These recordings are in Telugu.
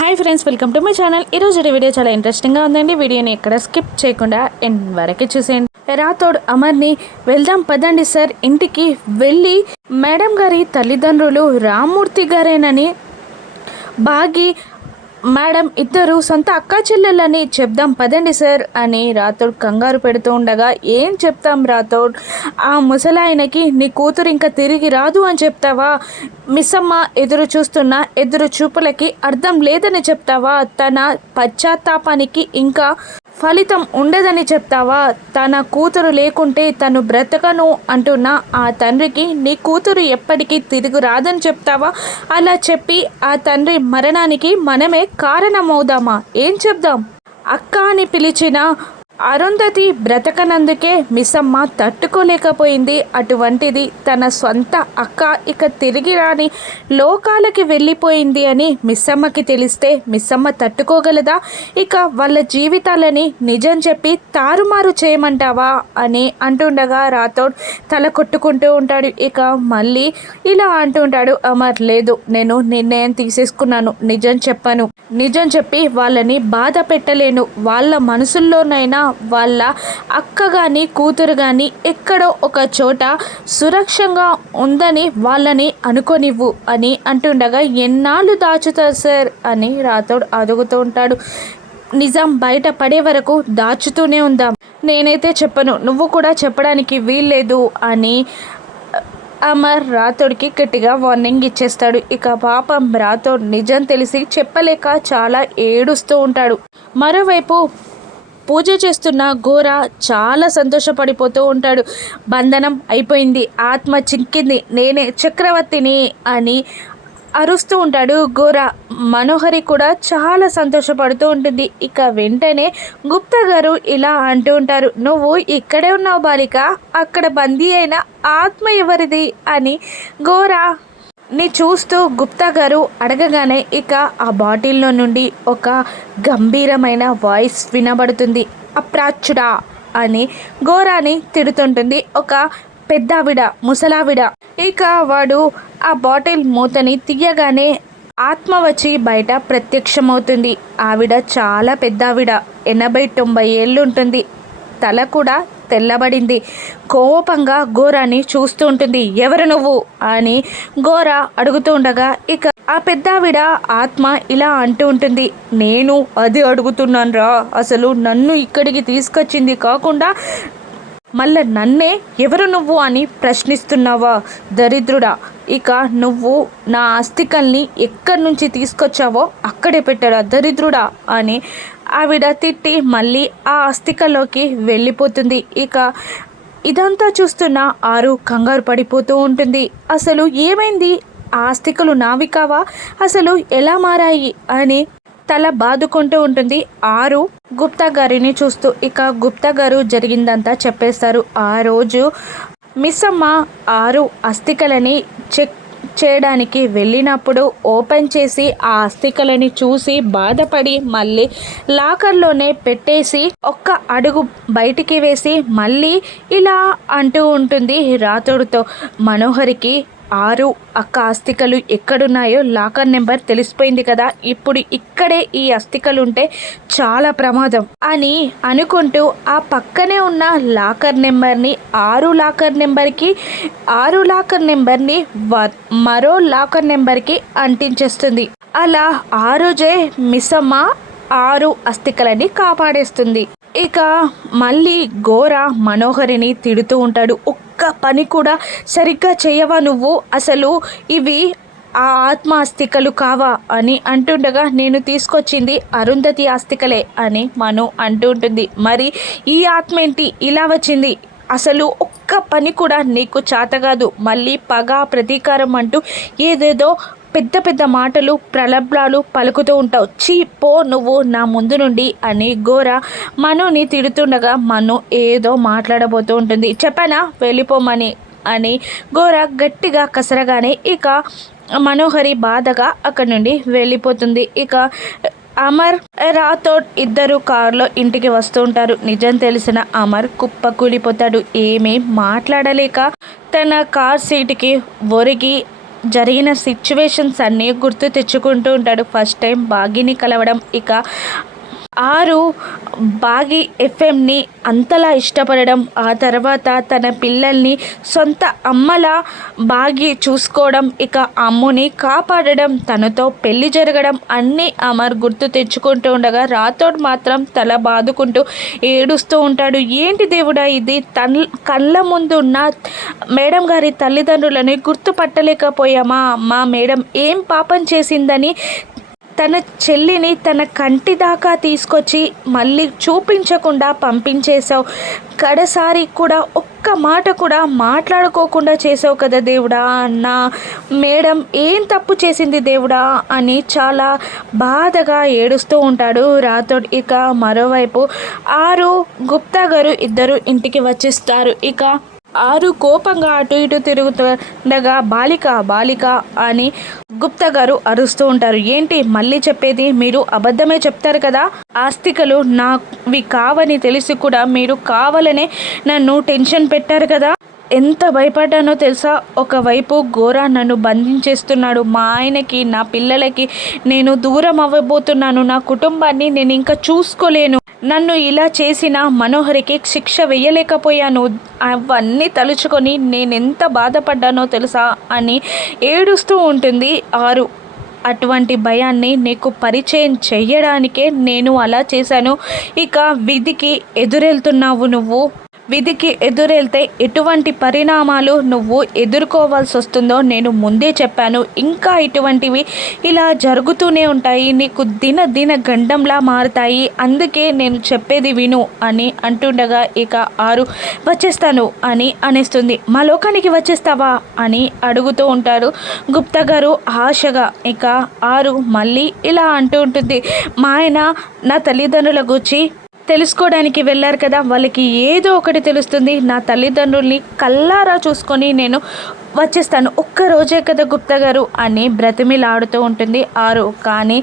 Hi friends, welcome to my channel. ఈరోజు వీడియో చాలా ఇంట్రెస్టింగ్గా ఉందండి. వీడియోని ఎక్కడ స్కిప్ చేయకుండా ఎండ్ వరకు చూసేయండి. రాథోడ్ అమర్ని వెళ్దాం పదండి సార్ ఇంటికి వెళ్ళి మేడం గారి తల్లిదండ్రులు రామ్మూర్తి గారేనని బాగి మేడం ఇద్దరు సొంత అక్కా చెల్లెళ్ళని చెప్దాం పదండి సార్ అని రాథోడ్ కంగారు పెడుతూ ఉండగా, ఏం చెప్తాం రాథోడ్, ఆ ముసలాయనకి నీ కూతురు ఇంకా తిరిగి రాదు అని చెప్తావా? మిస్సమ్మ ఎదురు చూస్తున్న ఎదురు చూపులకి అర్థం లేదని చెప్తావా? తన పశ్చాత్తాపానికి ఇంకా ఫలితం ఉండదని చెప్తావా? తన కూతురు లేకుంటే తను బ్రతకను అంటున్న ఆ తండ్రికి నీ కూతురు ఎప్పటికీ తిరిగి రాదని చెప్తావా? అలా చెప్పి ఆ తండ్రి మరణానికి మనమే కారణమవుదామా? ఏం చెప్దాం? అక్క అని పిలిచిన అరుంధతి బ్రతకనందుకే మిస్సమ్మ తట్టుకోలేకపోయింది. అటువంటిది తన సొంత అక్క ఇక తిరిగి రాని లోకాలకి వెళ్ళిపోయింది అని మిస్సమ్మకి తెలిస్తే మిస్సమ్మ తట్టుకోగలదా? ఇక వాళ్ళ జీవితాలని నిజం చెప్పి తారుమారు చేయమంటావా అని అంటుండగా రాథోడ్ తల కొట్టుకుంటూ ఉంటాడు. ఇక మళ్ళీ ఇలా అంటుంటాడు అమర్, లేదు, నేను నిర్ణయం తీసేసుకున్నాను, నిజం చెప్పను, నిజం చెప్పి వాళ్ళని బాధ పెట్టలేను. వాళ్ళ మనసుల్లోనైనా వాళ్ళ అక్క కానీ కూతురు కానీ ఎక్కడో ఒక చోట సురక్షంగా ఉందని వాళ్ళని అనుకోనివ్వు అని అంటుండగా, ఎన్నాళ్ళు దాచుతారు సార్ అని రాథోడ్ అడుగుతూ ఉంటాడు. నిజం బయట పడే వరకు దాచుతూనే ఉందాం. నేనైతే చెప్పను, నువ్వు కూడా చెప్పడానికి వీల్లేదు అని అమర్ రాథోడ్కి గట్టిగా వార్నింగ్ ఇచ్చేస్తాడు. ఇక పాపం రాథోడ్ నిజం తెలిసి చెప్పలేక చాలా ఏడుస్తూ ఉంటాడు. మరోవైపు పూజ చేస్తున్న ఘోర చాలా సంతోషపడిపోతూ ఉంటాడు. బంధనం అయిపోయింది, ఆత్మ చిక్కింది, నేనే చక్రవర్తిని అని అరుస్తూ ఉంటాడు ఘోర. మనోహరి కూడా చాలా సంతోషపడుతూ ఉంటుంది. ఇక వెంటనే గుప్తా గారు ఇలా అంటూ ఉంటారు, నువ్వు ఇక్కడే ఉన్నావు బాలిక, అక్కడ బందీ అయిన ఆత్మ ఎవరిది అని ఘోర ని చూస్తూ గుప్తా గారు అడగగానే ఇక ఆ బాటిల్లో నుండి ఒక గంభీరమైన వాయిస్ వినబడుతుంది. అప్రాచ్యుడా అని ఘోరాని తిడుతుంటుంది ఒక పెద్దావిడ, ముసలావిడ. ఇక వాడు ఆ బాటిల్ మూతని తీయగానే ఆత్మ వచ్చి బయట ప్రత్యక్షమవుతుంది. ఆవిడ చాలా పెద్దావిడ, 80-90 ఏళ్ళు ఉంటుంది. తల కూడా తెల్లబడింది. కోపంగా ఘోరాన్ని చూస్తూ ఉంటుంది. ఎవరు నువ్వు అని ఘోర అడుగుతూ ఉండగా ఇక ఆ పెద్దావిడ ఆత్మ ఇలా అంటూ ఉంటుంది, నేను అది అడుగుతున్నాను రా, అసలు నన్ను ఇక్కడికి తీసుకొచ్చింది కాకుండా మళ్ళా నన్నే ఎవరు నువ్వు అని ప్రశ్నిస్తున్నావా? దరిద్రుడా, ఇక నువ్వు నా అస్థికల్ని ఎక్కడి నుంచి తీసుకొచ్చావో అక్కడే పెట్టారా దరిద్రుడా అని ఆవిడ తిట్టి మళ్ళీ ఆ అస్థికలోకి వెళ్ళిపోతుంది. ఇక ఇదంతా చూస్తున్న ఆరు కంగారు పడిపోతూ ఉంటుంది. అసలు ఏమైంది? ఆ అస్థికలు నావి కావా? అసలు ఎలా మారాయి అని తల బాదుకుంటూ ఉంటుంది ఆరు గుప్తా గారిని చూస్తూ. ఇక గుప్తా గారు జరిగిందంతా చెప్పేస్తారు. ఆ రోజు మిస్సమ్మ ఆరు అస్థికలని చెక్ చేయడానికి వెళ్ళినప్పుడు ఓపెన్ చేసి ఆ అస్థికలని చూసి బాధపడి మళ్ళీ లాకర్లోనే పెట్టేసి ఒక్క అడుగు బయటికి వేసి మళ్ళీ ఇలా అంటూ ఉంటుంది రాథోడ్తో, మనోహరికి ఆరు అక్క అస్థికలు ఎక్కడున్నాయో లాకర్ నెంబర్ తెలిసిపోయింది కదా, ఇప్పుడు ఇక్కడే ఈ అస్థికలు ఉంటే చాలా ప్రమాదం అని అనుకుంటూ ఆ పక్కనే ఉన్న లాకర్ నెంబర్ని ఆరు లాకర్ నెంబర్ని మరో లాకర్ నెంబర్కి అంటించేస్తుంది. అలా ఆ రోజే మిస్సమ్మ ఆరు అస్థికలని కాపాడేస్తుంది. ఇక మళ్ళీ ఘోర మనోహరిని తిడుతూ ఉంటాడు, ఒక్క పని కూడా సరిగ్గా చేయవా నువ్వు? అసలు ఇవి ఆ ఆత్మ అస్థికలు కావా అని అంటుండగా, నేను తీసుకొచ్చింది అరుంధతి అస్థికలే అని మను అంటూ ఉంటుంది. మరి ఈ ఆత్మ ఏంటి ఇలా వచ్చింది? అసలు ఒక్క పని కూడా నీకు చేతగాదు, మళ్ళీ పగ ప్రతీకారం అంటూ ఏదేదో పెద్ద పెద్ద మాటలు ప్రలబ్లాలు పలుకుతూ ఉంటావు, చీ పో నువ్వు నా ముందు నుండి అని ఘోర మనుని తిడుతుండగా మను ఏదో మాట్లాడబోతూ ఉంటుంది. చెప్పనా వెళ్ళిపోమని అని ఘోర గట్టిగా కసరగానే ఇక మనోహరి బాధగా అక్కడి నుండి వెళ్ళిపోతుంది. ఇక అమర్ రాథోడ్ ఇద్దరు కారులో ఇంటికి వస్తూ ఉంటారు. నిజం తెలిసిన అమర్ కుప్పకూలిపోతాడు. ఏమీ మాట్లాడలేక తన కార్ సీటుకి ఒరిగి జరిగిన సిచ్యువేషన్స్ అన్నీ గుర్తు తెచ్చుకుంటూ ఉంటాడు. ఫస్ట్ టైం బాగిని కలవడం, ఇక ఆరు బాగి ఎఫ్ఎంని అంతలా ఇష్టపడడం, ఆ తర్వాత తన పిల్లల్ని సొంత అమ్మలా బాగి చూసుకోవడం, ఇక అమ్ముని కాపాడడం, తనతో పెళ్లి జరగడం అన్నీ అమర్ గుర్తు తెచ్చుకుంటూ ఉండగా రాథోడ్ మాత్రం తల బాదుకుంటూ ఏడుస్తూ ఉంటాడు. ఏంటి దేవుడా ఇది, కళ్ళ ముందు ఉన్న మేడం గారి తల్లిదండ్రులని గుర్తుపట్టలేకపోయామా? మా మేడం ఏం పాపం చేసిందని తన చెల్లిని తన కంటి దాకా తీసుకొచ్చి మళ్ళీ చూపించకుండా పంపించేశావు. కడసారి కూడా ఒక్క మాట కూడా మాట్లాడుకోకుండా చేసావు కదా దేవుడా. నా మేడం ఏం తప్పు చేసింది దేవుడా అని చాలా బాధగా ఏడుస్తూ ఉంటాడు రాథోడ్. ఇక మరోవైపు ఆరు, గుప్తా గారు ఇద్దరు ఇంటికి వచ్చేస్తారు. ఇక ఆరు కోపంగా అటు ఇటు తిరుగుతుండగా బాలిక బాలిక అని గుప్తా గారు అరుస్తూ ఉంటారు. ఏంటి మళ్ళీ చెప్పేది, మీరు అబద్ధమే చెప్తారు కదా, ఆస్తికలు నావి కావని తెలిసి కూడా మీరు కావాలనే నన్ను టెన్షన్ పెట్టారు కదా. ఎంత భయపడ్డానో తెలుసా. ఒకవైపు ఘోరా నన్ను బంధించేస్తున్నాడు, మా ఆయనకి నా పిల్లలకి నేను దూరం అవ్వబోతున్నాను, నా కుటుంబాన్ని నేను ఇంకా చూసుకోలేను, నన్ను ఇలా చేసిన మనోహరికి శిక్ష వేయలేకపోయాను, అవన్నీ తలుచుకొని నేనెంత బాధపడ్డానో తెలుసా అని ఏడుస్తూ ఉంటుంది ఆరు. అటువంటి భయాన్ని నీకు పరిచయం చెయ్యడానికే నేను అలా చేశాను. ఇక విధికి ఎదురెళ్తున్నావు నువ్వు. విధికి ఎదురెళ్తే ఎటువంటి పరిణామాలు నువ్వు ఎదుర్కోవాల్సి వస్తుందో నేను ముందే చెప్పాను. ఇంకా ఇటువంటివి ఇలా జరుగుతూనే ఉంటాయి, నీకు దిన గండంలా మారుతాయి, అందుకే నేను చెప్పేది విను అని అంటుండగా ఇక ఆరు వచ్చేస్తాను అని అనేస్తుంది. మా లోకానికి వచ్చేస్తావా అని అడుగుతూ ఉంటారు గుప్తా గారు ఆశగా. ఇక ఆరు మళ్ళీ ఇలా అంటూ ఉంటుంది, మా ఆయన నా తల్లిదండ్రుల గురించి తెలుసుకోవడానికి వెళ్ళారు కదా, వాళ్ళకి ఏదో ఒకటి తెలుస్తుంది, నా తల్లిదండ్రుల్ని కల్లారా చూసుకొని నేను వచ్చేస్తాను, ఒక్కరోజే కదా గుప్తా గారు అని బ్రతిమిలాడుతూ ఉంటుంది ఆరు. కానీ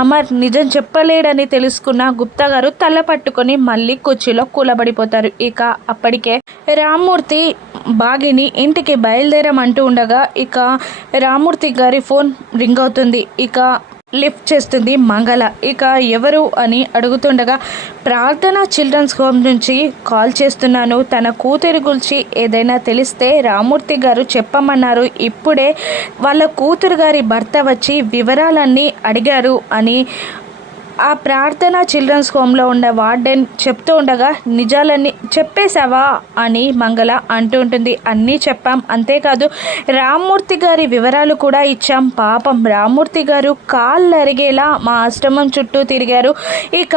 అమర్ నిజం చెప్పలేడని తెలుసుకున్న గుప్తా గారు తల పట్టుకొని మళ్ళీ కుర్చీలో కూలబడిపోతారు. ఇక అప్పటికే రామ్మూర్తి బాగిని ఇంటికి బయలుదేరమంటూ ఉండగా ఇక రామ్మూర్తి గారి ఫోన్ రింగ్ అవుతుంది. ఇక లిఫ్ట్ చేస్తుంది మంగళ. ఇక ఎవరు అని అడుగుతుండగా ప్రార్థన చిల్డ్రన్స్ హోమ్ నుంచి కాల్ చేస్తున్నాను, తన కూతురి గురించి ఏదైనా తెలిస్తే రామ్మూర్తి గారు చెప్పమన్నారు, ఇప్పుడే వాళ్ళ కూతురు గారి భర్త వచ్చి వివరాలన్నీ అడిగారు అని ఆ ప్రార్థన చిల్డ్రన్స్ హోమ్లో ఉన్న వార్డెన్ చెప్తూ ఉండగా నిజాలన్నీ చెప్పేశావా అని మంగళ అంటూ ఉంటుంది. అన్నీ చెప్పాం, అంతేకాదు రామ్మూర్తి గారి వివరాలు కూడా ఇచ్చాం. పాపం రామ్మూర్తి గారు కాళ్ళు అరిగేలా మా ఆశ్రమం చుట్టూ తిరిగారు. ఇక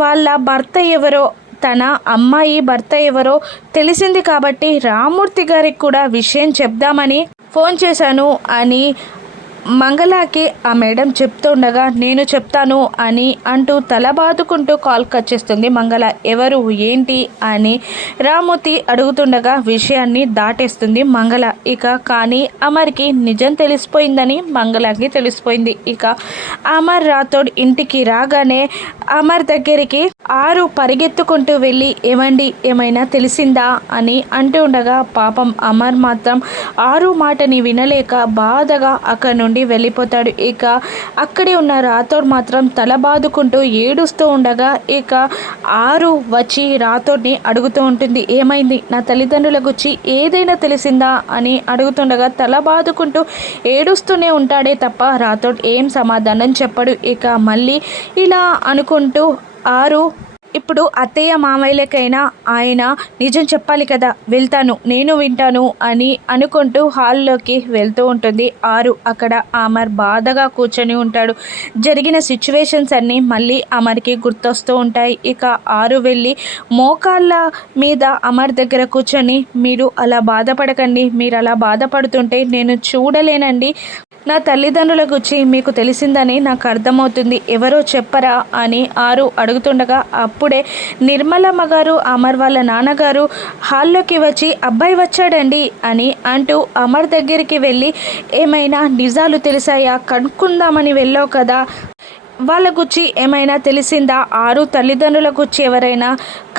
వాళ్ళ భర్త ఎవరో, తన అమ్మాయి భర్త ఎవరో తెలిసింది కాబట్టి రామ్మూర్తి గారికి కూడా విషయం చెప్దామని ఫోన్ చేశాను అని మంగళకి ఆ మేడం చెప్తుండగా నేను చెప్తాను అని అంటూ తల బాదుకుంటూ కాల్ కట్ చేస్తుంది మంగళ. ఎవరు ఏంటి అని రామ్మూర్తి అడుగుతుండగా విషయాన్ని దాటేస్తుంది మంగళ. ఇక కానీ అమర్కి నిజం తెలిసిపోయిందని మంగళకి తెలిసిపోయింది. ఇక అమర్ రాథోడ్ ఇంటికి రాగానే అమర్ దగ్గరికి ఆరు పరిగెత్తుకుంటూ వెళ్ళి ఏమండి ఏమైనా తెలిసిందా అని అంటూ ఉండగా పాపం అమర్ మాత్రం ఆరు మాటని వినలేక బాధగా అక్కడి నుండి వెళ్ళిపోతాడు. ఇక అక్కడే ఉన్న రాథోడ్ మాత్రం తల బాదుకుంటూ ఏడుస్తూ ఉండగా ఇక ఆరు వచ్చి రాథోడ్ని అడుగుతూ ఉంటుంది, ఏమైంది, నా తల్లిదండ్రుల గురించి ఏదైనా తెలిసిందా అని అడుగుతుండగా తల బాదుకుంటూ ఏడుస్తూనే ఉంటాడే తప్ప రాథోడ్ ఏం సమాధానం చెప్పడు. ఇక మళ్ళీ ఇలా అనుకుంటూ ఆరు ఇప్పుడు అత్తయ్య మామయ్యలకైనా ఆయన నిజం చెప్పాలి కదా, వెళ్తాను, నేను వింటాను అని అనుకుంటూ హాల్లోకి వెళ్తూ ఉంటుంది ఆరు. అక్కడ అమర్ బాధగా కూర్చొని ఉంటాడు. జరిగిన సిచ్యువేషన్స్ అన్నీ మళ్ళీ అమర్కి గుర్తొస్తూ ఉంటాయి. ఇక ఆరు వెళ్ళి మోకాళ్ళ మీద అమర్ దగ్గర కూర్చొని మీరు అలా బాధపడకండి, మీరు అలా బాధపడుతుంటే నేను చూడలేనండి, నా తల్లిదండ్రుల గురించి మీకు తెలిసిందని నాకు అర్థమవుతుంది, ఎవరో చెప్పరా అని ఆరు అడుగుతుండగా అప్పుడే నిర్మలమ్మ గారు అమర్ వాళ్ళ నాన్నగారు హాల్లోకి వచ్చి అబ్బాయి వచ్చాడండి అని అంటూ అమర్ దగ్గరికి వెళ్ళి ఏమైనా నిజాలు తెలిసాయా కనుక్కుందామని వెళ్ళావు కదా, వాళ్ళ గురించి ఏమైనా తెలిసిందా, ఆరు తల్లిదండ్రుల గురించి ఎవరైనా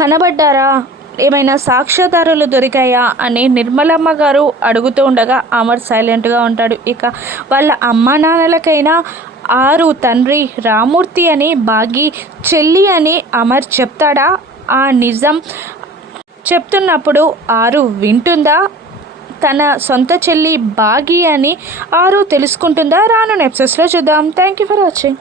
కనబడ్డారా, ఏమైనా సాక్ష్యాధారాలు దొరికాయా అని నిర్మలమ్మ గారు అడుగుతూ ఉండగా అమర్ సైలెంట్గా ఉంటాడు. ఇక వాళ్ళ అమ్మా నాన్నలకైనా ఆరు తండ్రి రామూర్తి అని బాగి చెల్లి అని అమర్ చెప్తాడా? ఆ నిజం చెప్తున్నప్పుడు ఆరు వింటుందా? తన సొంత చెల్లి బాగి అని ఆరు తెలుసుకుంటుందా? రాను ఎపిసోడ్స్లో చూద్దాం. Thank you for watching.